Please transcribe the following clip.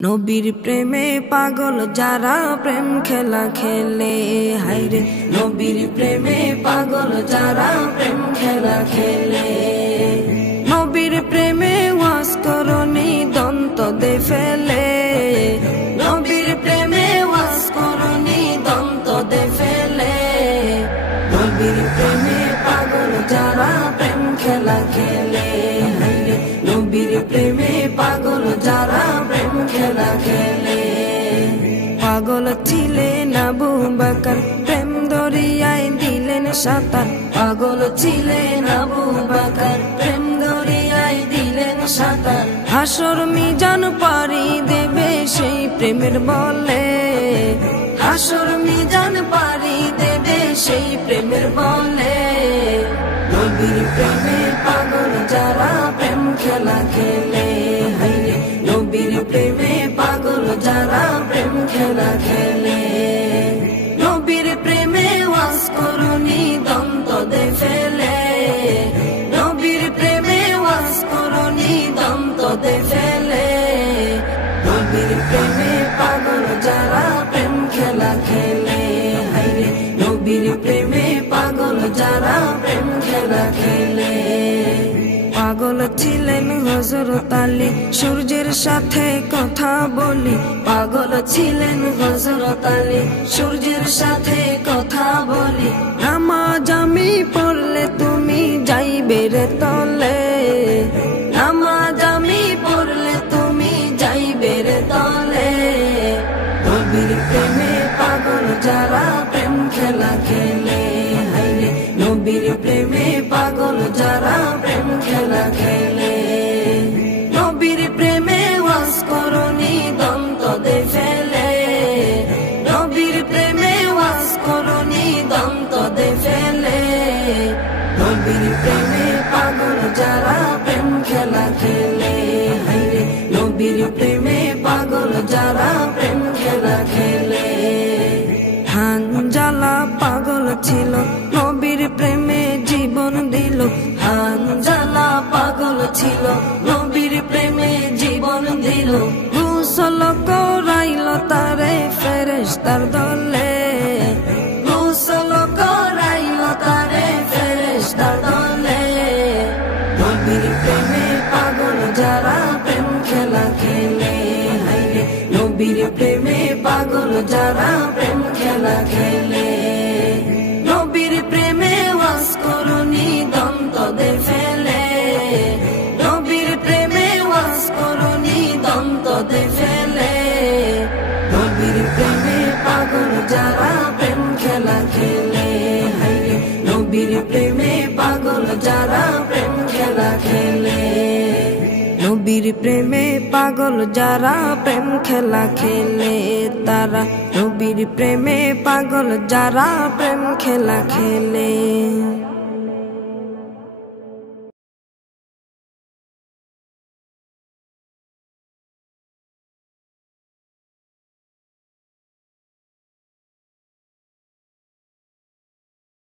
নবীর প্রেমে পাগল যারা প্রেম খেলা খেলে, হায়রে নবীর প্রেমে পাগল যারা প্রেম খেলা খেলে। নবীর প্রেমে ওয়াজ করনি দন্ত দে ফেলে, নবীর প্রেমে ওয়াজ করনি দন্ত দে ফেলে। নবীর প্রেমে পাগল যারা প্রেম খেলা খেলে, হায়রে নবীর প্রেমে পাগল যারা প্রেম খেলা খেলে। পাগল ছিলেন আবু বকর, প্রেম দরিয়ায় দিলেন সাঁতার। পাগল ছিলেন আবু বকর, প্রেম দরিয়ায় দিলেন সাঁতার। হাসর মিজান পারি দেবে সেই প্রেমের বলে, হাসর মিজান পারি দেবে সেই প্রেমের বলে। নবীর প্রেমে পাগল যারা প্রেম খেলা খেলে, হায়রে নবীর প্রেমে পাগল যারা প্রেম খেলা খেলে। নবীর প্রেমে ওয়াজ করনি দন্ত দে ফেলে, নবীর প্রেমে ওয়াজ করনি দন্ত দে ফেলে। নবীর প্রেমে পাগল যারা প্রেম খেলা খেলে, হায়রে নবীর প্রেমে পাগল যারা প্রেম খেলা খেলে। পাগল ছিলেন হযরত আলী, সূর্যের সাথে কথা বলি। পাগল ছিলেন হযরত আলী, সূর্যের সাথে কথা বলি। নামাজ আমি পড়লে তুমি যাইবে রে তলে, নামাজ আমি পড়লে তুমি যাইবে রে তলে। নবীর প্রেমে পাগল যারা প্রেম খেলা খেলে, হায়রে নবীর প্রেমে পাগল যারা প্রেম খেলা খেলে। নবীর প্রেমে ওয়াজ করনি দন্ত দে ফেলে, নবীর প্রেমে ওয়াজ করনি দন্ত দে ফেলে। নবীর প্রেমে পাগল যারা প্রেম খেলা খেলে, হায়রে নবীর প্রেমে পাগল যারা প্রেম খেলা খেলে। হানজালা পাগল ছিল, নবীর প্রেমে জীবন দিল। হানজালা পাগল ছিল, নবীর প্রেমে জীবন দিল। গোসল করাইল তারে ফেরেশতার দলে, গোসল করাইল তারে ফেরেশতার দলে। নবীর প্রেমে পাগল যারা প্রেম খেলা খেলে, হায়রে নবীর প্রেমে পাগল যারা প্রেম খেলা খেলে। নবীর প্রেমে ওয়াজ করনি দন্ত দে ফেলে, নবীর প্রেমে ওয়াজ করনি দন্ত দে ফেলে। নবীর প্রেমে পাগল যারা প্রেম খেলা খেলে, হায়রে নবীর প্রেমে পাগল যারা প্রেম খেলা খেলে। নবীর প্রেমে পাগল যারা প্রেম খেলা খেলে, তারা নবীর প্রেমে পাগল যারা প্রেম খেলা খেলে।